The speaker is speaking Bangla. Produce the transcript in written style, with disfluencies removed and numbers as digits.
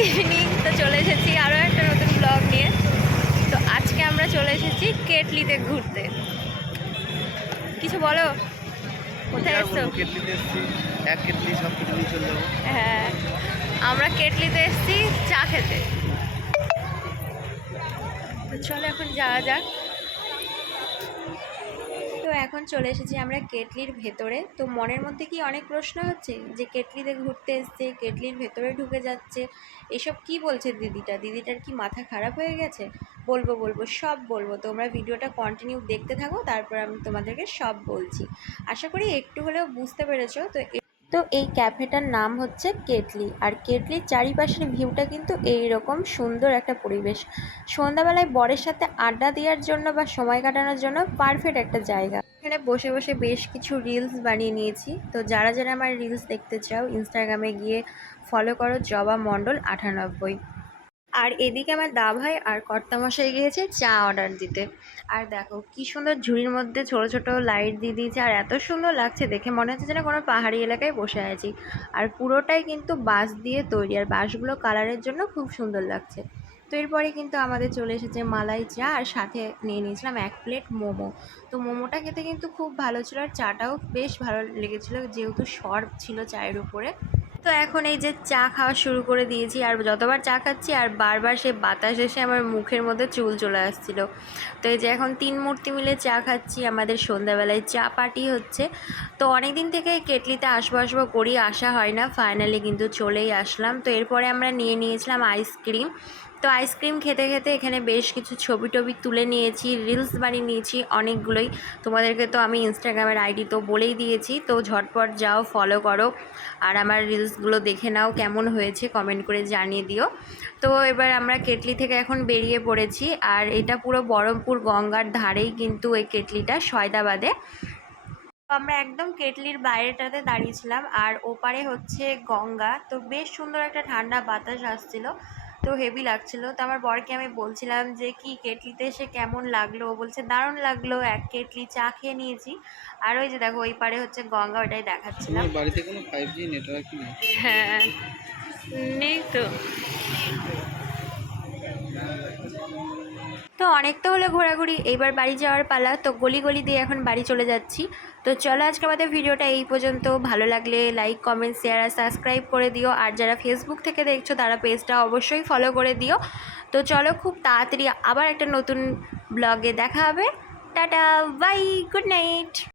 Good evening. তো চলে এসেছি আরও একটা নতুন ব্লগ নিয়ে। তো আজকে আমরা চলে এসেছি কেটলিতে ঘুরতে। কিছু বলো, কোথায় এসছো? কেটলিতে এসেছি, এক কেটলি সব কিছু নিয়ে চলে যাবো। হ্যাঁ, আমরা কেটলিতে এসেছি চা খেতে। তো চলো এখন যাওয়া যাক। তো এখন চলে এসেছি আমরা কেটলির ভেতরে। তো মনের মধ্যে কি অনেক প্রশ্ন হচ্ছে যে কেটলিতে ঘুরতে এসছে, কেটলির ভেতরে ঢুকে যাচ্ছে, এসব কি বলছে দিদিটার কি মাথা খারাপ হয়ে গেছে? বলবো সব বলবো, তোমরা ভিডিওটা কন্টিনিউ দেখতে থাকো, তারপর আমি তোমাদেরকে সব বলছি। আশা করি একটু হলেও বুঝতে পেরেছো। তো এই ক্যাফেটার নাম হচ্ছে কেটলি, আর কেটলির চারিপাশের ভিউটা কিন্তু এইরকম সুন্দর একটা পরিবেশ। সন্ধ্যাবেলায় বরের সাথে আড্ডা দেওয়ার জন্য বা সময় কাটানোর জন্য পারফেক্ট একটা জায়গা। এখানে বসে বসে বেশ কিছু রিলস বানিয়ে নিয়েছি। তো যারা যারা আমার রিলস দেখতে চাও, ইনস্টাগ্রামে গিয়ে ফলো করো জবা মণ্ডল 98। আর এদিকে আমার দাভাই আর কর্তামশাই গিয়েছে চা অর্ডার দিতে। আর দেখো কি সুন্দর ঝুড়ির মধ্যে ছোট ছোট লাইট দিয়ে দিয়েছে, আর এত সুন্দর লাগছে দেখে, মনে হচ্ছে যেন কোনো পাহাড়ি এলাকায় বসে আছি। আর পুরোটাই কিন্তু বাঁশ দিয়ে তৈরি, আর বাঁশগুলো কালারের জন্য খুব সুন্দর লাগছে। তো এরপরে কিন্তু আমাদের চলে এসেছে মালাই চা, আর সাথে নিয়ে নিয়েছিলাম 1 প্লেট মোমো। তো মোমোটা খেতে কিন্তু খুব ভালো ছিল, আর চাটাও বেশ ভালো লেগেছিলো যেহেতু সর্ব ছিল চায়ের উপরে। তো এখন এই যে চা খাওয়া শুরু করে দিয়েছি, আর যতবার চা খাচ্ছি আর বারবার সেই বাতাস এসে আমার মুখের মধ্যে চুল চলে আসছিলো। তো এই যে এখন 3 মূর্তি মিলে চা খাচ্ছি, আমাদের সন্ধ্যাবেলায় চা পার্টি হচ্ছে। তো অনেক দিন থেকে কেটলিতে আসবো করি, আসা হয় না, ফাইনালি কিন্তু চলেই আসলাম। তো এরপরে আমরা নিয়ে নিয়েছিলাম আইসক্রিম। তো আইসক্রিম খেতে খেতে এখানে বেশ কিছু ছবি টবি তুলে নিয়েছি, রিলস বানিয়ে নিয়েছি অনেকগুলোই। তোমাদেরকে তো আমি ইনস্টাগ্রামের আইডি তো বলেই দিয়েছি, তো ঝটপট যাও ফলো করো, আর আমার রিলসগুলো দেখে নাও, কেমন হয়েছে কমেন্ট করে জানিয়ে দিও। তো এবার আমরা কেটলি থেকে এখন বেরিয়ে পড়েছি, আর এটা পুরো বহরমপুর গঙ্গার ধারেই কিন্তু এই কেটলিটা, সয়দাবাদে। আমরা একদম কেটলির বাইরেটাতে দাঁড়িয়েছিলাম, আর ওপারে হচ্ছে গঙ্গা। তো বেশ সুন্দর একটা ঠান্ডা বাতাস আসছিল, তো হেভি লাগছিল। তো আমার বরকে আমি বলছিলাম যে কি কেটলিতে এসে কেমন লাগলো, ও বলছে দারুণ লাগলো, 1 কেটলি চা খেয়ে নিয়েছি। আর ওই যে দেখো ওই পারে হচ্ছে গঙ্গা, ওটাই দেখাচ্ছিলাম। তোমার বাড়িতে কোনো 5G নেটওয়ার্ক নেই? হ্যাঁ, নেই তো। তো অনেক তো হলো ঘোরাঘুরি, এইবার বাড়ি যাওয়ার পালা। তো গলি গলি দিয়ে এখন বাড়ি চলে যাচ্ছি। তো চলো আজকে আমাদের ভিডিওটা এই পর্যন্ত। ভালো লাগলে লাইক, কমেন্ট, শেয়ার আর সাবস্ক্রাইব করে দিও। আর যারা ফেসবুক থেকে দেখছো তারা পেজটা অবশ্যই ফলো করে দিও। তো চলো খুব তাড়াতাড়ি আবার একটা নতুন ব্লগে দেখা হবে। Tata, bye, good night.